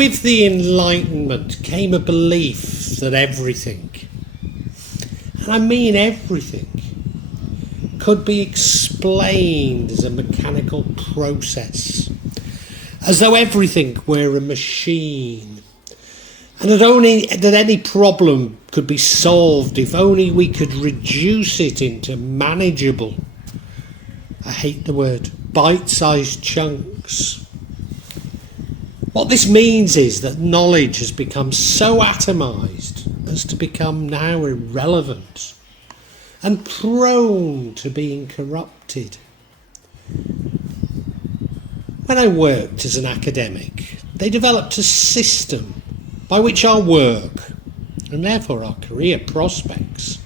With the Enlightenment came a belief that everything, and I mean everything, could be explained as a mechanical process, as though everything were a machine, and that any problem could be solved if only we could reduce it into manageable, I hate the word, bite-sized chunks. What this means is that knowledge has become so atomised as to become now irrelevant and prone to being corrupted. When I worked as an academic, they developed a system by which our work, and therefore our career prospects,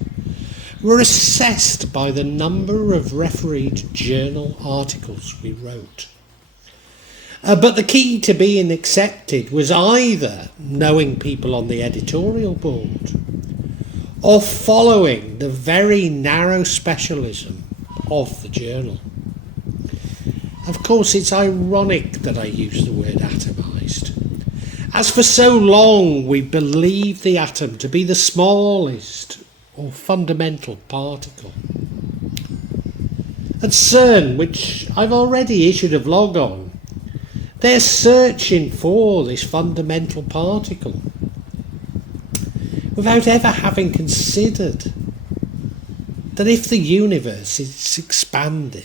were assessed by the number of refereed journal articles we wrote. But the key to being accepted was either knowing people on the editorial board or following the very narrow specialism of the journal. Of course, it's ironic that I use the word atomised, as for so long we believed the atom to be the smallest or fundamental particle. At CERN, which I've already issued a vlog on, they're searching for this fundamental particle without ever having considered that if the universe is expanding,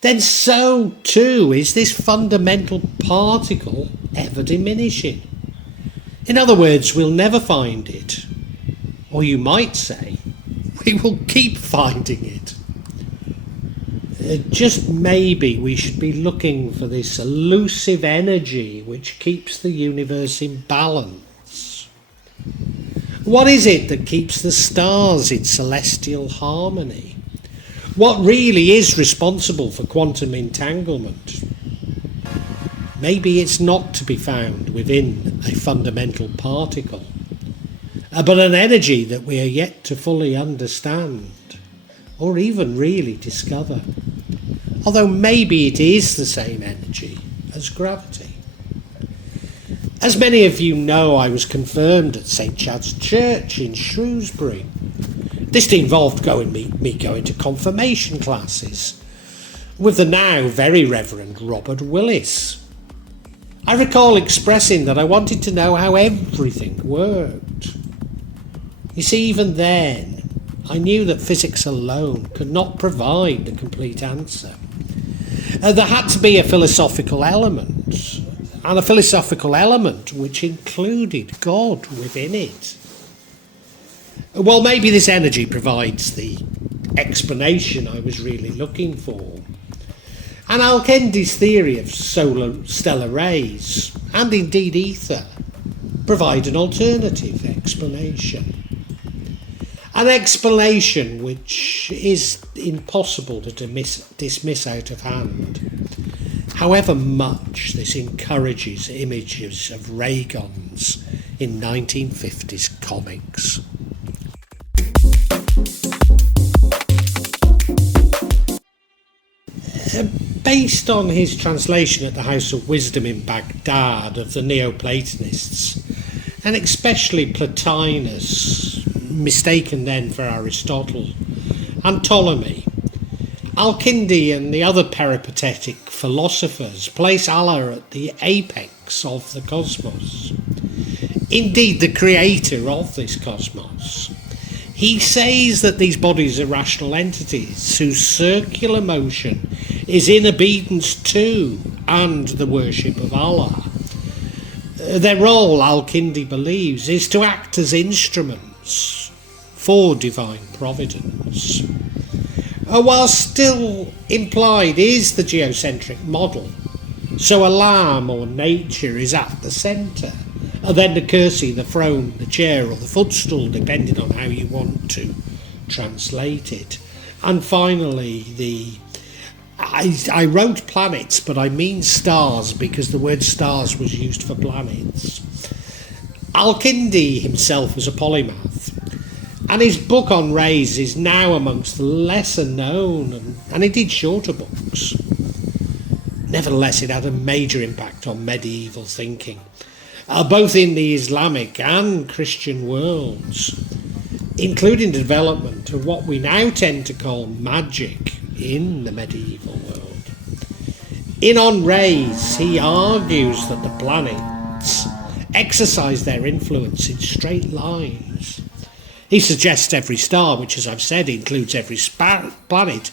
then so too is this fundamental particle ever diminishing. In other words, we'll never find it, or you might say, we will keep finding it. Just maybe we should be looking for this elusive energy which keeps the universe in balance. What is it that keeps the stars in celestial harmony? What really is responsible for quantum entanglement? Maybe it's not to be found within a fundamental particle, but an energy that we are yet to fully understand, or even really discover. Although maybe it is the same energy as gravity. As many of you know, I was confirmed at St Chad's Church in Shrewsbury. This involved me going to confirmation classes with the now very Reverend Robert Willis. I recall expressing that I wanted to know how everything worked. You see, even then, I knew that physics alone could not provide the complete answer. There had to be a philosophical element, and a philosophical element which included God within it. Well, maybe this energy provides the explanation I was really looking for. And Al-Kindi's theory of stellar rays, and indeed ether, provide an alternative explanation. An explanation which is impossible to dismiss out of hand, however much this encourages images of ray guns in 1950s comics. Based on his translation at the House of Wisdom in Baghdad of the Neoplatonists, and especially Plotinus, mistaken then for Aristotle, and Ptolemy, Al-Kindi and the other peripatetic philosophers place Allah at the apex of the cosmos, indeed the creator of this cosmos. He says that these bodies are rational entities whose circular motion is in obedience to and the worship of Allah. Their role, Al-Kindi believes, is to act as instruments for divine providence. While still implied is the geocentric model, so alarm or nature is at the centre, and then the cursey, the throne, the chair or the footstool, depending on how you want to translate it. And finally, I wrote planets, but I mean stars because the word stars was used for planets. Al-Kindi himself was a polymath, and his book on rays is now amongst the lesser known and indeed shorter books. Nevertheless, it had a major impact on medieval thinking, both in the Islamic and Christian worlds, including the development of what we now tend to call magic in the medieval world. In On Rays, he argues that the planets exercise their influence in straight lines. He suggests every star, which, as I've said, includes every planet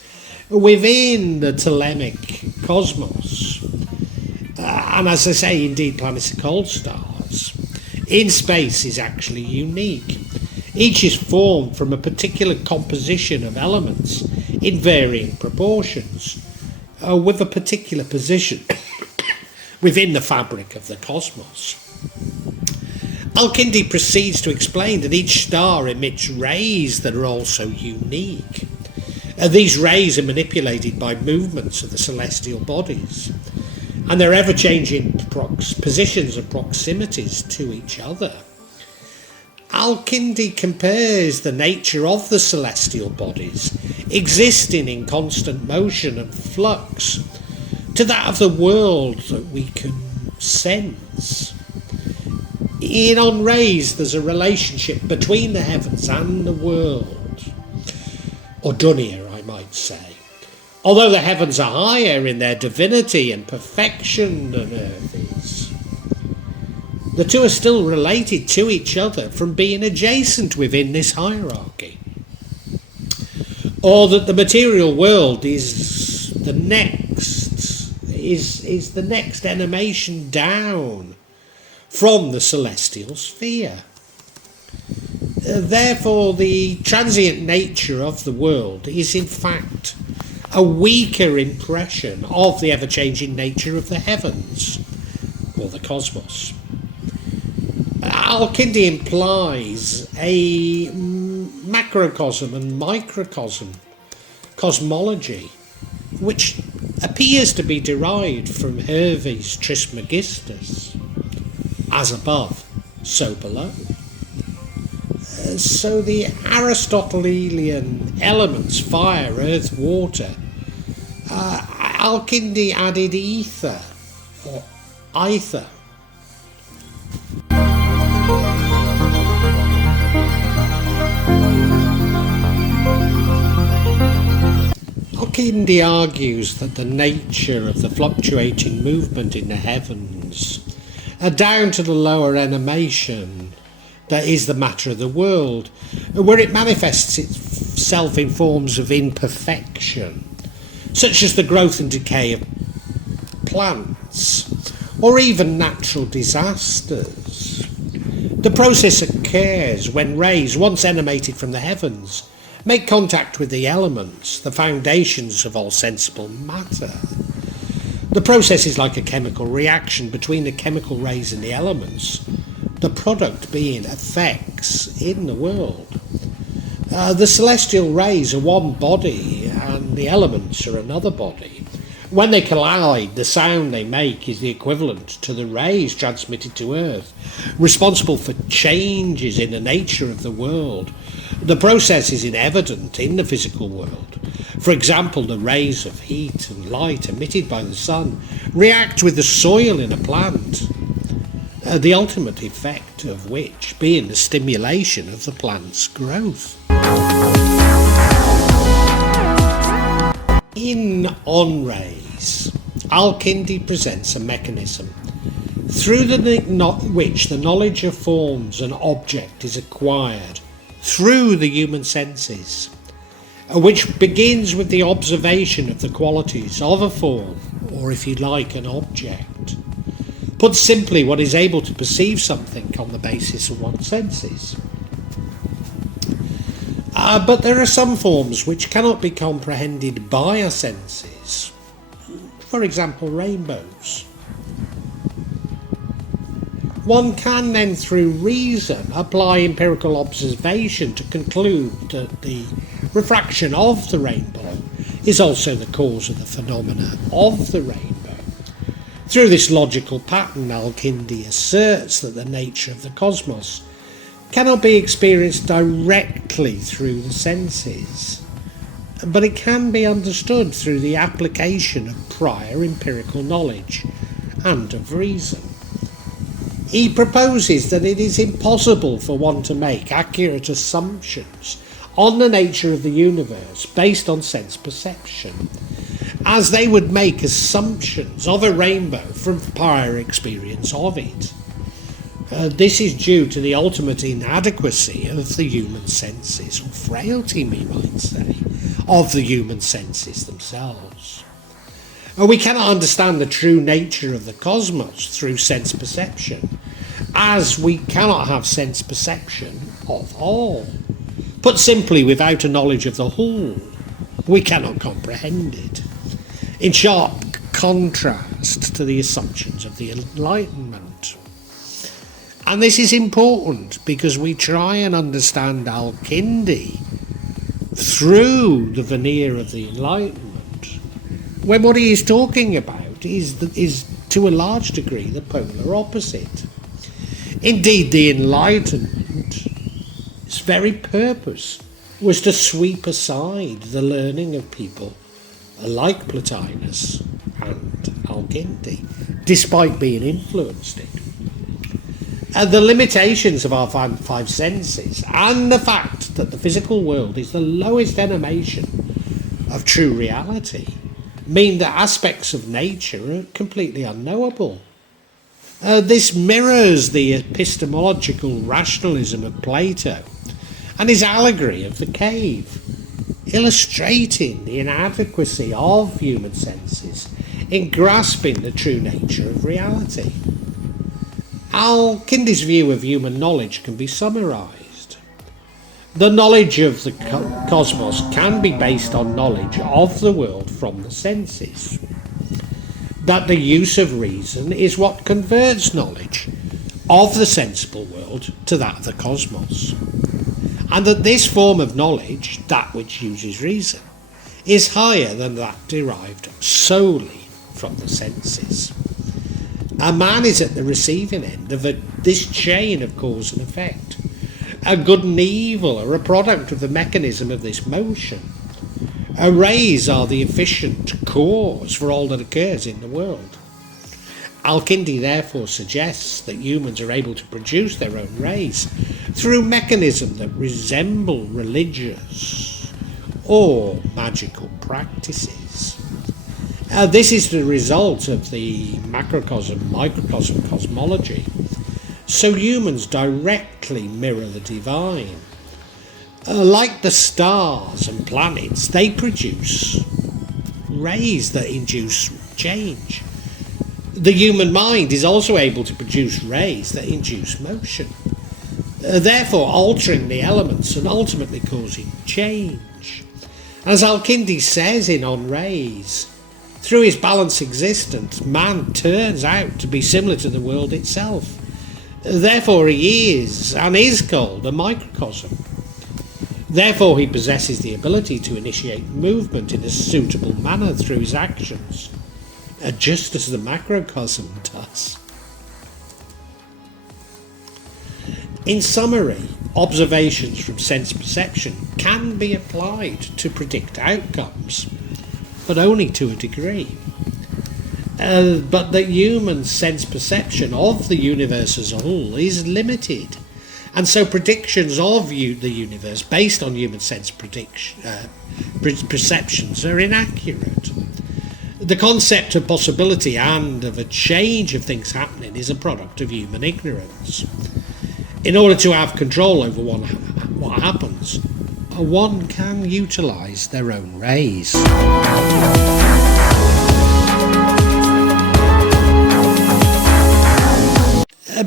within the Ptolemaic cosmos. And as I say, indeed, planets are called stars. In space is actually unique. Each is formed from a particular composition of elements in varying proportions, with a particular position within the fabric of the cosmos. Al-Kindi proceeds to explain that each star emits rays that are also unique. These rays are manipulated by movements of the celestial bodies, and their ever-changing positions and proximities to each other. Al-Kindi compares the nature of the celestial bodies existing in constant motion and flux to that of the world that we can sense. In On Rays, there's a relationship between the heavens and the world, or dunya, I might say. Although the heavens are higher in their divinity and perfection than earth is, the two are still related to each other from being adjacent within this hierarchy. Or that the material world is the next emanation down from the celestial sphere. Therefore, the transient nature of the world is in fact a weaker impression of the ever-changing nature of the heavens, or the cosmos. Al-Kindi implies a macrocosm and microcosm cosmology, which appears to be derived from Hervey's Trismegistus, as above, so below. So the Aristotelian elements, fire, earth, water, Al-Kindi added ether, or ether. Al-Kindi argues that the nature of the fluctuating movement in the heavens, down to the lower emanation, that is the matter of the world, where it manifests itself in forms of imperfection, such as the growth and decay of plants, or even natural disasters. The process occurs when rays, once emanated from the heavens, make contact with the elements, the foundations of all sensible matter. The process is like a chemical reaction between the chemical rays and the elements, the product being effects in the world. The celestial rays are one body and the elements are another body. When they collide, the sound they make is the equivalent to the rays transmitted to Earth, responsible for changes in the nature of the world. The process is evident in the physical world. For example, the rays of heat and light emitted by the sun react with the soil in a plant, the ultimate effect of which being the stimulation of the plant's growth. In On Rays, Al-Kindi presents a mechanism through which the knowledge of forms and object is acquired through the human senses, which begins with the observation of the qualities of a form, or if you like, an object. Put simply, one is able to perceive something on the basis of one's senses. But there are some forms which cannot be comprehended by our senses. For example, rainbows. One can then, through reason, apply empirical observation to conclude that the refraction of the rainbow is also the cause of the phenomena of the rainbow. Through this logical pattern, Al-Kindi asserts that the nature of the cosmos cannot be experienced directly through the senses, but it can be understood through the application of prior empirical knowledge and of reason. He proposes that it is impossible for one to make accurate assumptions on the nature of the universe based on sense perception, as they would make assumptions of a rainbow from prior experience of it. This is due to the ultimate inadequacy of the human senses, or frailty, we might say, of the human senses themselves. We cannot understand the true nature of the cosmos through sense perception, as we cannot have sense perception of all. Put simply, without a knowledge of the whole, we cannot comprehend it, in sharp contrast to the assumptions of the Enlightenment. And this is important because we try and understand Al-Kindi through the veneer of the Enlightenment, when what he is talking about is to a large degree the polar opposite. Indeed, the Enlightenment, its very purpose was to sweep aside the learning of people like Plotinus and Al-Kindi, despite being influenced it. The limitations of our five senses and the fact that the physical world is the lowest emanation of true reality mean that aspects of nature are completely unknowable. This mirrors the epistemological rationalism of Plato and his allegory of the cave, illustrating the inadequacy of human senses in grasping the true nature of reality. Al-Kindi's view of human knowledge can be summarised. The knowledge of the cosmos can be based on knowledge of the world from the senses. That the use of reason is what converts knowledge of the sensible world to that of the cosmos. And that this form of knowledge, that which uses reason, is higher than that derived solely from the senses. A man is at the receiving end of this chain of cause and effect. A good and evil are a product of the mechanism of this motion. Rays are the efficient cause for all that occurs in the world. Al-Kindi therefore suggests that humans are able to produce their own rays through mechanisms that resemble religious or magical practices. This is the result of the macrocosm, microcosm cosmology. So humans directly mirror the divine. Like the stars and planets, they produce rays that induce change. The human mind is also able to produce rays that induce motion, therefore altering the elements and ultimately causing change. As Al-Kindi says in On Rays, through his balanced existence, man turns out to be similar to the world itself. Therefore he is, and is called, a microcosm. Therefore he possesses the ability to initiate movement in a suitable manner through his actions, just as the macrocosm does. In summary, observations from sense perception can be applied to predict outcomes, but only to a degree. But the human sense perception of the universe as a whole is limited, and so predictions of the universe based on human sense perceptions are inaccurate. The concept of possibility and of a change of things happening is a product of human ignorance. In order to have control over what happens, one can utilise their own rays.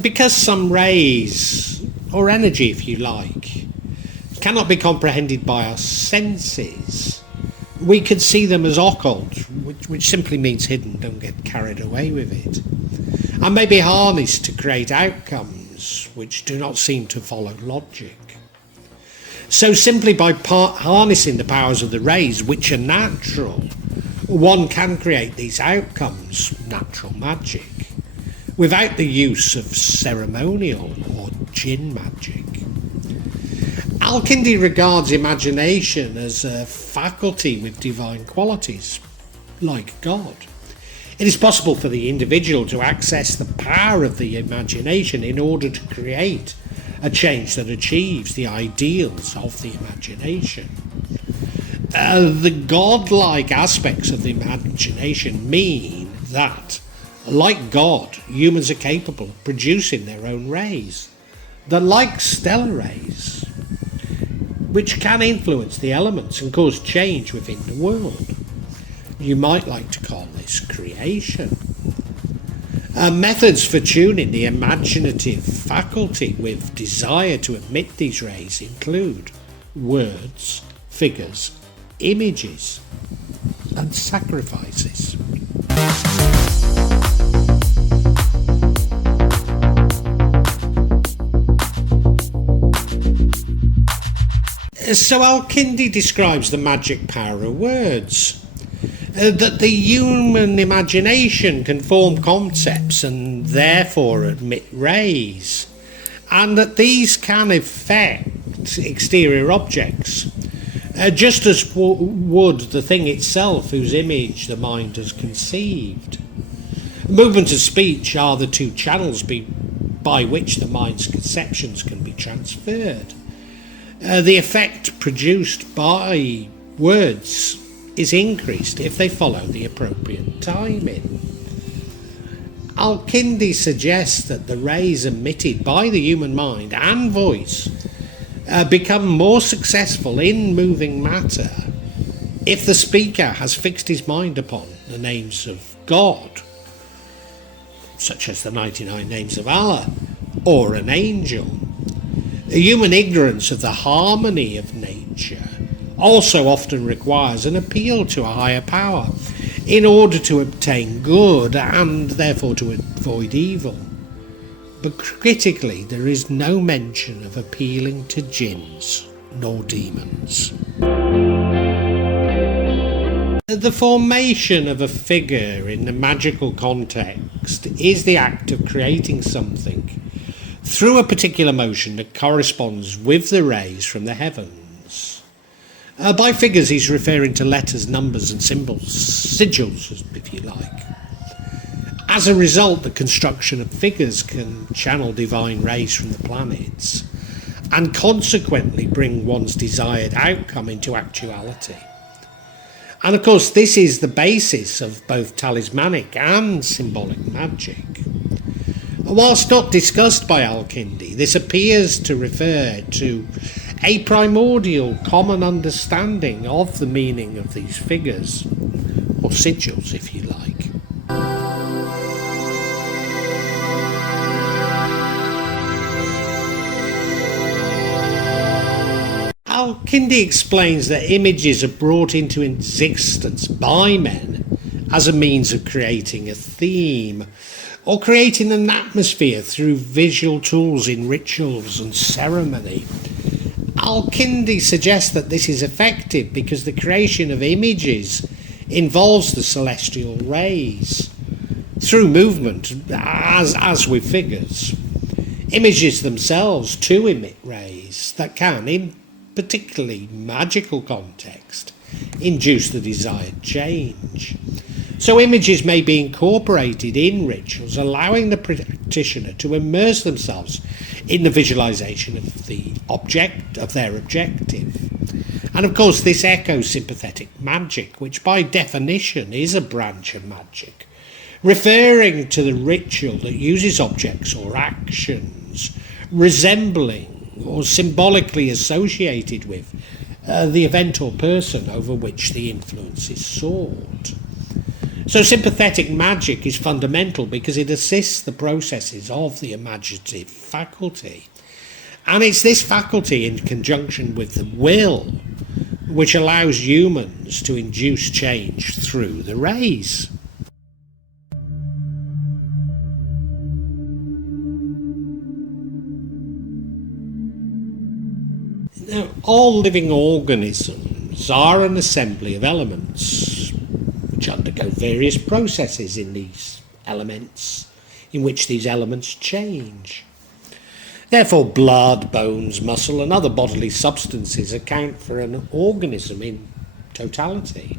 Because some rays, or energy if you like, cannot be comprehended by our senses, we could see them as occult, which simply means hidden, don't get carried away with it, and may be harnessed to create outcomes which do not seem to follow logic. So simply by harnessing the powers of the rays, which are natural, one can create these outcomes, natural magic, without the use of ceremonial or jinn magic. Al-Kindi regards imagination as a faculty with divine qualities, like God. It is possible for the individual to access the power of the imagination in order to create a change that achieves the ideals of the imagination. The godlike aspects of the imagination mean that, like God, humans are capable of producing their own rays, that like stellar rays, which can influence the elements and cause change within the world. You might like to call this creation. Methods for tuning the imaginative faculty with desire to emit these rays include words, figures, images, and sacrifices. So Al-Kindi describes the magic power of words, that the human imagination can form concepts and therefore emit rays, and that these can affect exterior objects, just as would the thing itself whose image the mind has conceived. Movement and speech are the two channels by which the mind's conceptions can be transferred. The effect produced by words is increased if they follow the appropriate timing. Al-Kindi suggests that the rays emitted by the human mind and voice become more successful in moving matter if the speaker has fixed his mind upon the names of God, such as the 99 names of Allah, or an angel. Human ignorance of the harmony of nature also often requires an appeal to a higher power in order to obtain good and therefore to avoid evil. But critically, there is no mention of appealing to jinns nor demons. The formation of a figure in the magical context is the act of creating something through a particular motion that corresponds with the rays from the heavens. By figures, he's referring to letters, numbers and symbols, sigils, if you like. As a result, the construction of figures can channel divine rays from the planets and consequently bring one's desired outcome into actuality. And of course, this is the basis of both talismanic and symbolic magic. Whilst not discussed by Al-Kindi, this appears to refer to a primordial common understanding of the meaning of these figures, or sigils if you like. Al-Kindi explains that images are brought into existence by men as a means of creating a theme, or creating an atmosphere through visual tools in rituals and ceremony. Al-Kindi suggests that this is effective because the creation of images involves the celestial rays through movement, as with figures. Images themselves too emit rays that can, in particularly magical context, induce the desired change. So images may be incorporated in rituals, allowing the practitioner to immerse themselves in the visualization of their objective. And of course, this echoes sympathetic magic, which by definition is a branch of magic, referring to the ritual that uses objects or actions resembling or symbolically associated with the event or person over which the influence is sought. So sympathetic magic is fundamental because it assists the processes of the imaginative faculty. And it's this faculty in conjunction with the will which allows humans to induce change through the rays. Now, all living organisms are an assembly of elements which undergo various processes in which these elements change. Therefore, blood, bones, muscle, and other bodily substances account for an organism in totality.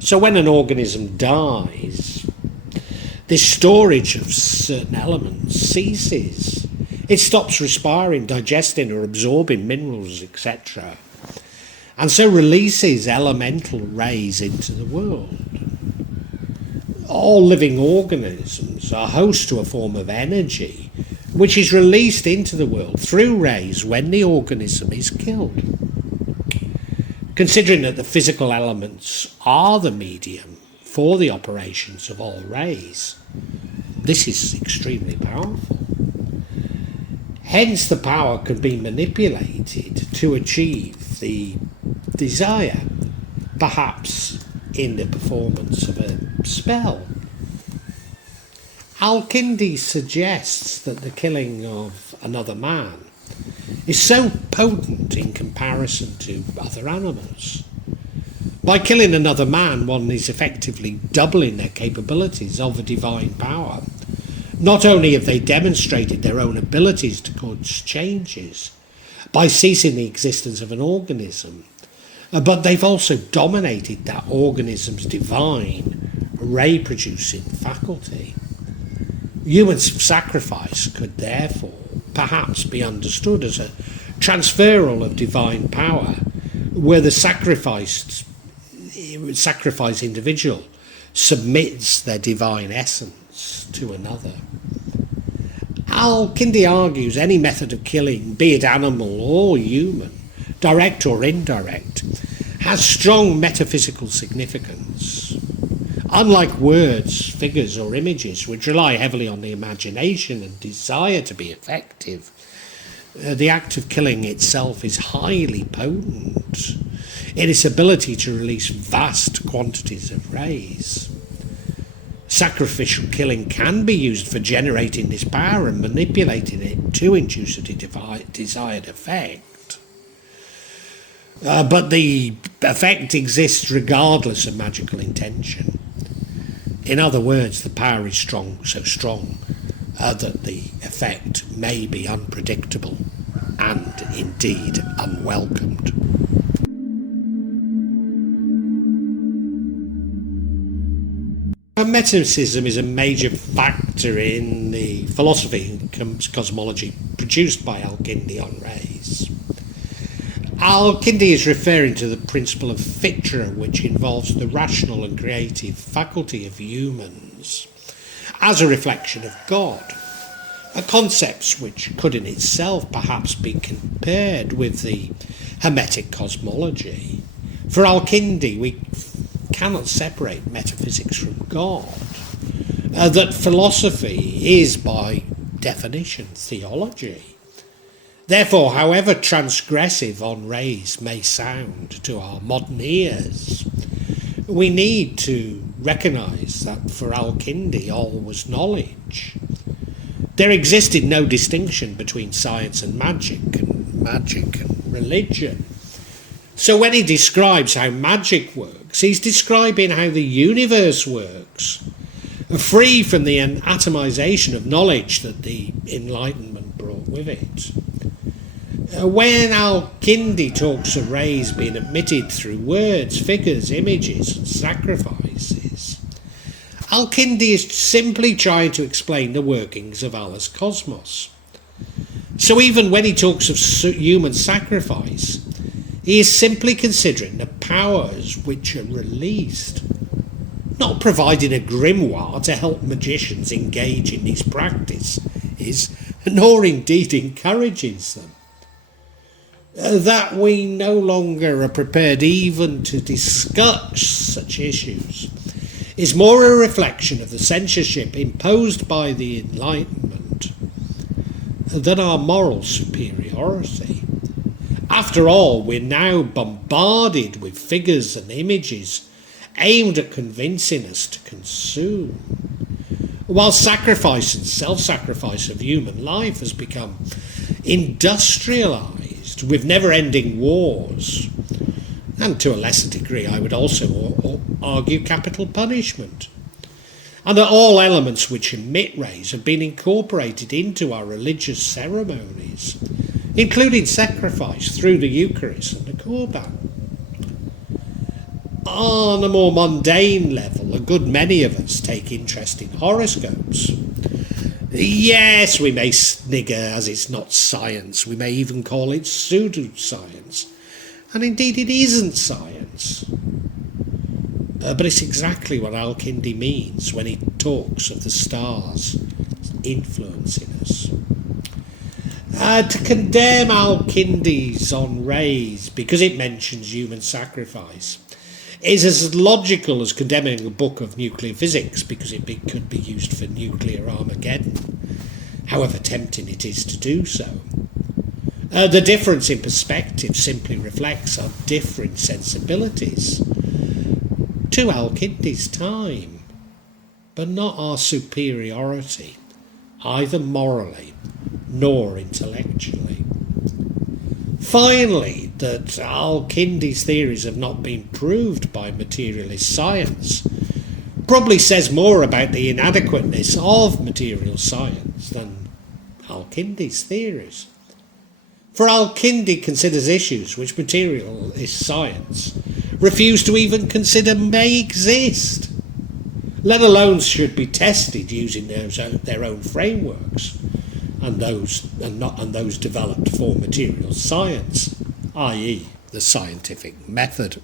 So when an organism dies, this storage of certain elements ceases. It stops respiring, digesting, or absorbing minerals, etc., and so releases elemental rays into the world. All living organisms are host to a form of energy which is released into the world through rays when the organism is killed. Considering that the physical elements are the medium for the operations of all rays, this is extremely powerful. Hence the power can be manipulated to achieve the desire, perhaps in the performance of a spell. Al-Kindi suggests that the killing of another man is so potent in comparison to other animals. By killing another man, one is effectively doubling their capabilities of a divine power. Not only have they demonstrated their own abilities to cause changes by ceasing the existence of an organism, but they've also dominated that organism's divine ray-producing faculty. Human sacrifice could therefore perhaps be understood as a transferal of divine power, where the sacrificed individual submits their divine essence to another. Al-Kindi argues any method of killing, be it animal or human, direct or indirect, has strong metaphysical significance. Unlike words, figures or images, which rely heavily on the imagination and desire to be effective, the act of killing itself is highly potent in its ability to release vast quantities of rays. Sacrificial killing can be used for generating this power and manipulating it to induce a desired effect. But the effect exists regardless of magical intention. In other words, the power is so strong that the effect may be unpredictable and indeed unwelcomed. Hermeticism is a major factor in the philosophy and cosmology produced by Al-Kindi on rays. Al-Kindi is referring to the principle of fitra, which involves the rational and creative faculty of humans as a reflection of God, a concept which could in itself perhaps be compared with the Hermetic cosmology. For Al-Kindi, we cannot separate metaphysics from God, that philosophy is by definition theology. Therefore, however transgressive on rays may sound to our modern ears, we need to recognise that for Al-Kindi all was knowledge. There existed no distinction between science and magic and religion. So when he describes how magic works, he's describing how the universe works, free from the atomization of knowledge that the Enlightenment brought with it. When Al-Kindi talks of rays being emitted through words, figures, images, and sacrifices, Al-Kindi is simply trying to explain the workings of Allah's cosmos. So even when he talks of human sacrifice, he is simply considering the powers which are released, not providing a grimoire to help magicians engage in these practices, nor indeed encouraging them. That we no longer are prepared even to discuss such issues is more a reflection of the censorship imposed by the Enlightenment than our moral superiority. After all, we're now bombarded with figures and images aimed at convincing us to consume, while sacrifice and self-sacrifice of human life has become industrialised with never-ending wars, and to a lesser degree I would also argue capital punishment. and that all elements which emit rays have been incorporated into our religious ceremonies, including sacrifice through the Eucharist and the Korban. On a more mundane level, a good many of us take interest in horoscopes. Yes, we may snigger as it's not science, we may even call it pseudoscience, and indeed it isn't science. But it's exactly what Al-Kindi means when he talks of the stars influencing us. To condemn Al-Kindi's on rays because it mentions human sacrifice is as logical as condemning a book of nuclear physics because it could be used for nuclear Armageddon, however tempting it is to do so. The difference in perspective simply reflects our different sensibilities to Al-Kindi's time, but not our superiority, either morally nor intellectually. Finally, that Al-Kindi's theories have not been proved by materialist science probably says more about the inadequateness of material science than Al-Kindi's theories. For Al-Kindi considers issues which materialist science refuse to even consider may exist, let alone should be tested using their own frameworks, and those developed for material science, i.e. the scientific method.